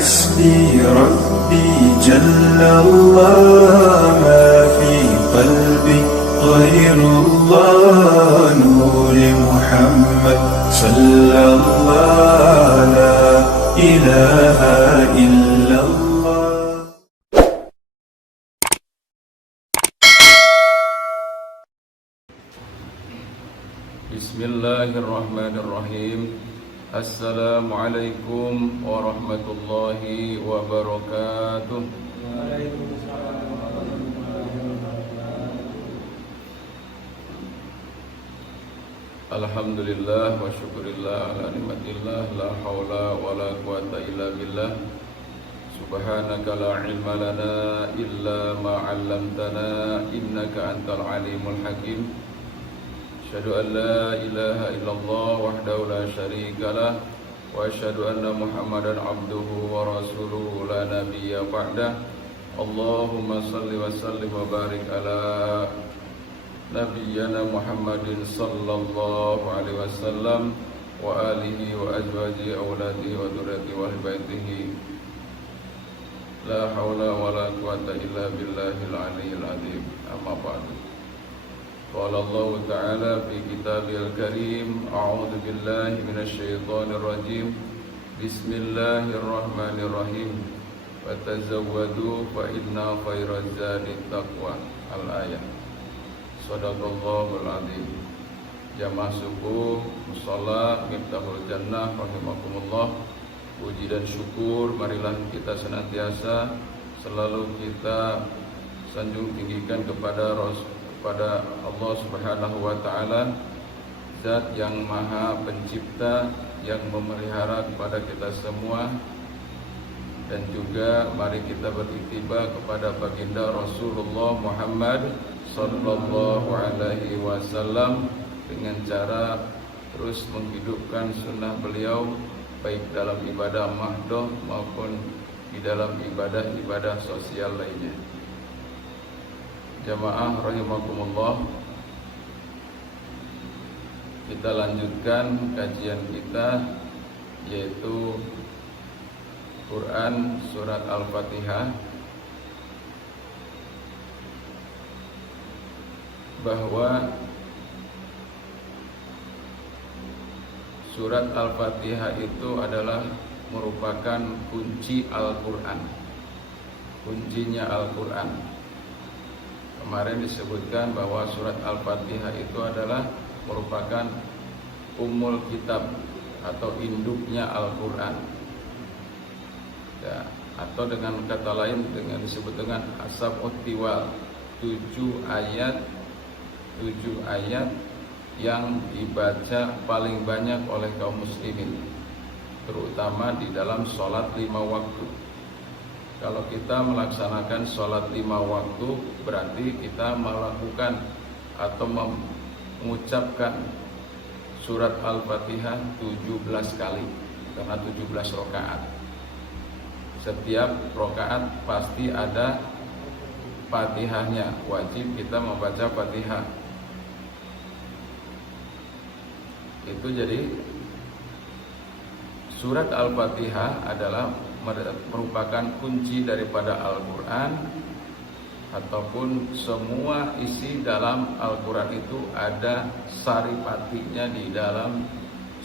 حسبي ربي جل الله ما في قلبي غير الله نور محمد صلى الله لا إله إلا الله. Bismillahirrahmanirrahim. Assalamualaikum warahmatullahi wabarakatuh. Alhamdulillah wa syukurillah ala nikmatillah, la haula wa la quwata illa billah. Subhanaka la ilma lana illa ma 'allamtana innaka antal alimul hakim. Asyhadu an la ilaha illallah wahdahu la syarika lah wa asyhadu anna Muhammadan abduhu wa rasuluhu la nabiyya ba'dah. Allahumma salli wa sallim wa barik ala nabiyyana Muhammadin sallallahu alaihi wasallam wa alihi wa azwajihi auladihi wa dzurriyyatihi wa ahli baitihi. La haula wa la quwata illa billahil aliyyil azim. Amma ba'du. Qala Allah Ta'ala fi kitabihil karim, a'udzu billahi minasyaitonir rajim. Bismillahirrahmanirrahim. Wa tazawwadu fa inna khairaz zadi taqwa. Al-ayat. Shadaqallahul azim. Jamaah subuh musalla Miftahul Jannah rahimakumullah. Puji dan syukur marilah kita senantiasa selalu kita sanjung tinggikan kepada Allah Subhanahu wa taala, Zat yang Maha Pencipta yang memelihara kepada kita semua. Dan juga mari kita beriktibar kepada baginda Rasulullah Muhammad sallallahu alaihi wasallam dengan cara terus menghidupkan sunnah beliau baik dalam ibadah mahdoh maupun di dalam ibadah-ibadah sosial lainnya. Jamaah rahimakumullah, kita lanjutkan kajian kita, yaitu Quran surat Al-Fatihah, bahwa surat Al-Fatihah itu adalah merupakan kunci Al-Quran, kuncinya Al-Quran. Kemarin disebutkan bahwa surat Al-Fatihah itu adalah merupakan ummul kitab atau induknya Al-Quran, ya, atau dengan kata lain dengan disebut dengan as-sab'ut tiwal, 7 ayat yang dibaca paling banyak oleh kaum muslimin, terutama di dalam sholat 5 waktu. Kalau kita melaksanakan sholat 5 waktu, berarti kita melakukan atau mengucapkan surat Al-Fatihah 17 kali, karena 17 rakaat. Setiap rakaat pasti ada Fatihahnya, wajib kita membaca Fatihah. Itu jadi surat Al-Fatihah adalah merupakan kunci daripada Al-Quran, ataupun semua isi dalam Al-Quran itu ada saripatinya di dalam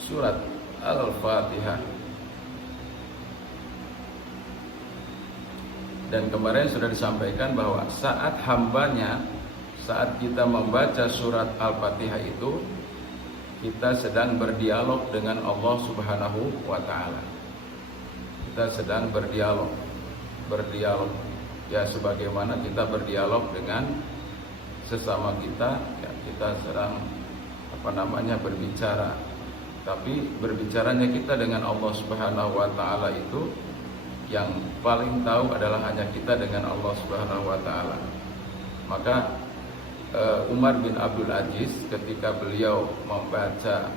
surat Al-Fatihah. Dan kemarin sudah disampaikan bahwa saat kita membaca surat Al-Fatihah itu, kita sedang berdialog dengan Allah Subhanahu wa ta'ala. Kita sedang berdialog, ya, sebagaimana kita berdialog dengan sesama kita, ya, kita sedang berbicara. Tapi berbicaranya kita dengan Allah Subhanahu wa ta'ala itu, yang paling tahu adalah hanya kita dengan Allah Subhanahu wa ta'ala. Maka Umar bin Abdul Aziz ketika beliau membaca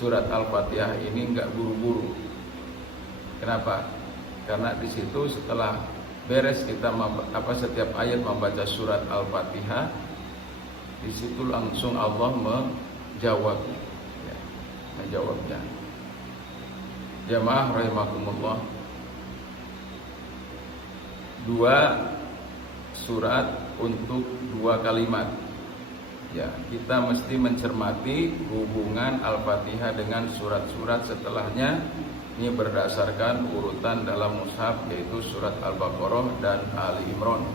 surat Al-Fatihah ini enggak buru-buru. Kenapa? Karena di situ setelah beres kita setiap ayat membaca surat Al-Fatihah, di situ langsung Allah menjawabnya. Jamaah rahimakumullah, 2 surat untuk 2 kalimat. Ya, kita mesti mencermati hubungan Al-Fatihah dengan surat-surat setelahnya. Ini berdasarkan urutan dalam mushaf, yaitu surat Al-Baqarah dan Ali Imran.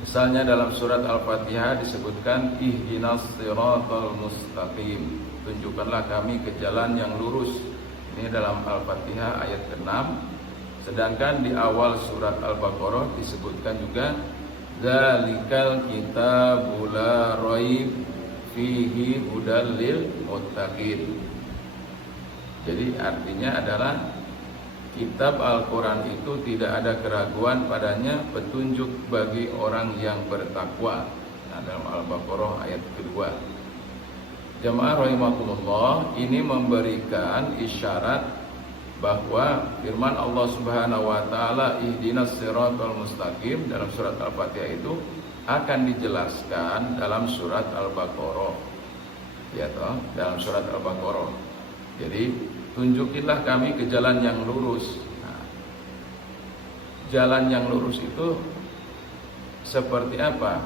Misalnya dalam surat Al-Fatihah disebutkan ihdinas siratal mustaqim, tunjukkanlah kami ke jalan yang lurus. Ini dalam Al-Fatihah ayat ke-6. Sedangkan di awal surat Al-Baqarah disebutkan juga dzalikal kitabul la raib fihi hudal lil muttaqin. Jadi artinya adalah kitab Al-Quran itu tidak ada keraguan padanya, petunjuk bagi orang yang bertakwa. Nah, dalam Al-Baqarah ayat kedua. Jamaah rahimakumullah, ini memberikan isyarat bahwa firman Allah Subhanahu wa taala ihdinas siratal mustaqim dalam surat Al-Fatihah itu akan dijelaskan dalam surat Al-Baqarah. Ya toh, dalam surat Al-Baqarah. Jadi tunjukilah kami ke jalan yang lurus. Nah, jalan yang lurus itu seperti apa?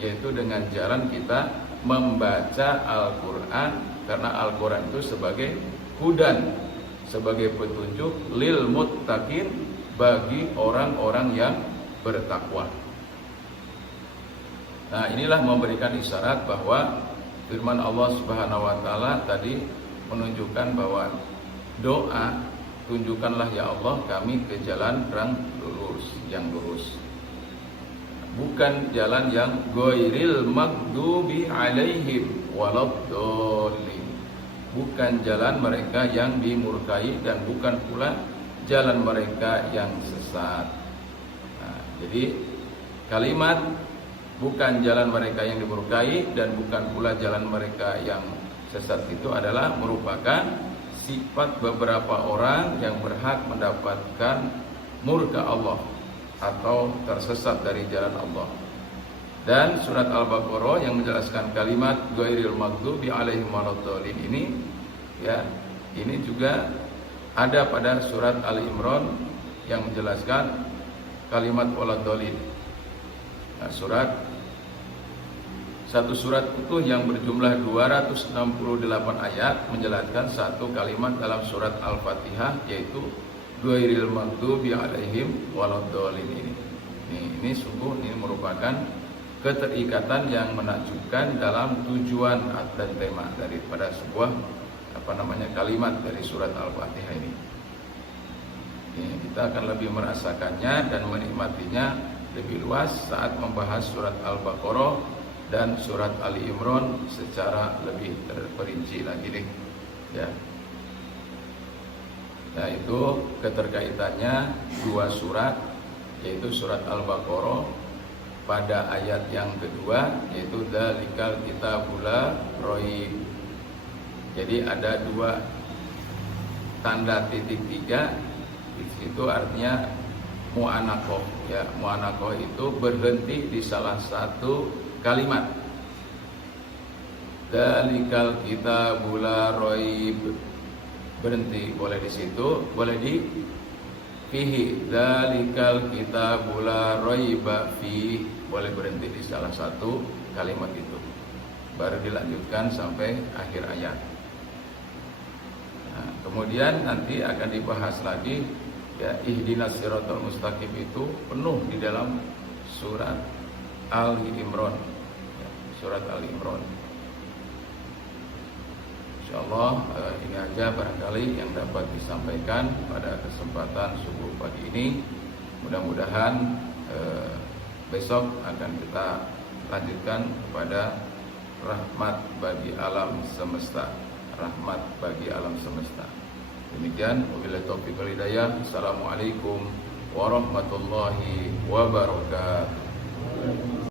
Yaitu dengan jalan kita membaca Al-Quran, karena Al-Quran itu sebagai hudan, sebagai petunjuk lil muttaqin, bagi orang-orang yang bertakwa. Nah, inilah memberikan isyarat bahwa firman Allah Subhanahu wa taala tadi menunjukkan bahwa doa, tunjukkanlah ya Allah kami ke jalan yang lurus. Bukan jalan yang ghairil maghdubi alaihim waladdallin. Bukan jalan mereka yang dimurkai dan bukan pula jalan mereka yang sesat. Nah, jadi kalimat bukan jalan mereka yang dimurkai dan bukan pula jalan mereka yang sesat itu adalah merupakan sifat beberapa orang yang berhak mendapatkan murka Allah atau tersesat dari jalan Allah. Dan surat Al-Baqarah yang menjelaskan kalimat ghairil maghdubi alaihim waladdallin ini, ya, ini juga ada pada surat Ali Imran yang menjelaskan kalimat waladdallin. Nah, satu surat utuh yang berjumlah 268 ayat menjelaskan satu kalimat dalam surat Al-Fatihah, yaitu ghairil maghdubi alaihim waladdallin ini. Ini sungguh ini merupakan keterikatan yang menakjubkan dalam tujuan dan tema daripada sebuah kalimat dari surat Al-Fatihah ini. Kita akan lebih merasakannya dan menikmatinya lebih luas saat membahas surat Al-Baqarah dan surat Ali Imran secara lebih terperinci lagi nih, ya. Nah, itu keterkaitannya 2 surat, yaitu surat Al-Baqarah pada ayat yang kedua, yaitu dzalikal kitabul la raib. Jadi ada 2 tanda titik 3 itu artinya mu'anaqah, ya. Mu'anaqah itu berhenti di salah satu kalimat. Dzalikal kitabul la raib, berhenti boleh di situ, boleh di fihi. Dzalikal kitabul la raiba fi, boleh berhenti di salah satu kalimat itu, baru dilanjutkan sampai akhir ayat. Nah, kemudian nanti akan dibahas lagi, ya, ihdinas siratal mustaqim itu penuh di dalam surat Ali Imran, ya, surat Ali Imran. Insyaallah ini aja barangkali yang dapat disampaikan pada kesempatan subuh pagi ini. Mudah-mudahan besok akan kita lanjutkan kepada rahmat bagi alam semesta. Rahmat bagi alam semesta. Demikian, wabillahi taufiq wal hidayah. Assalamualaikum warahmatullahi wabarakatuh.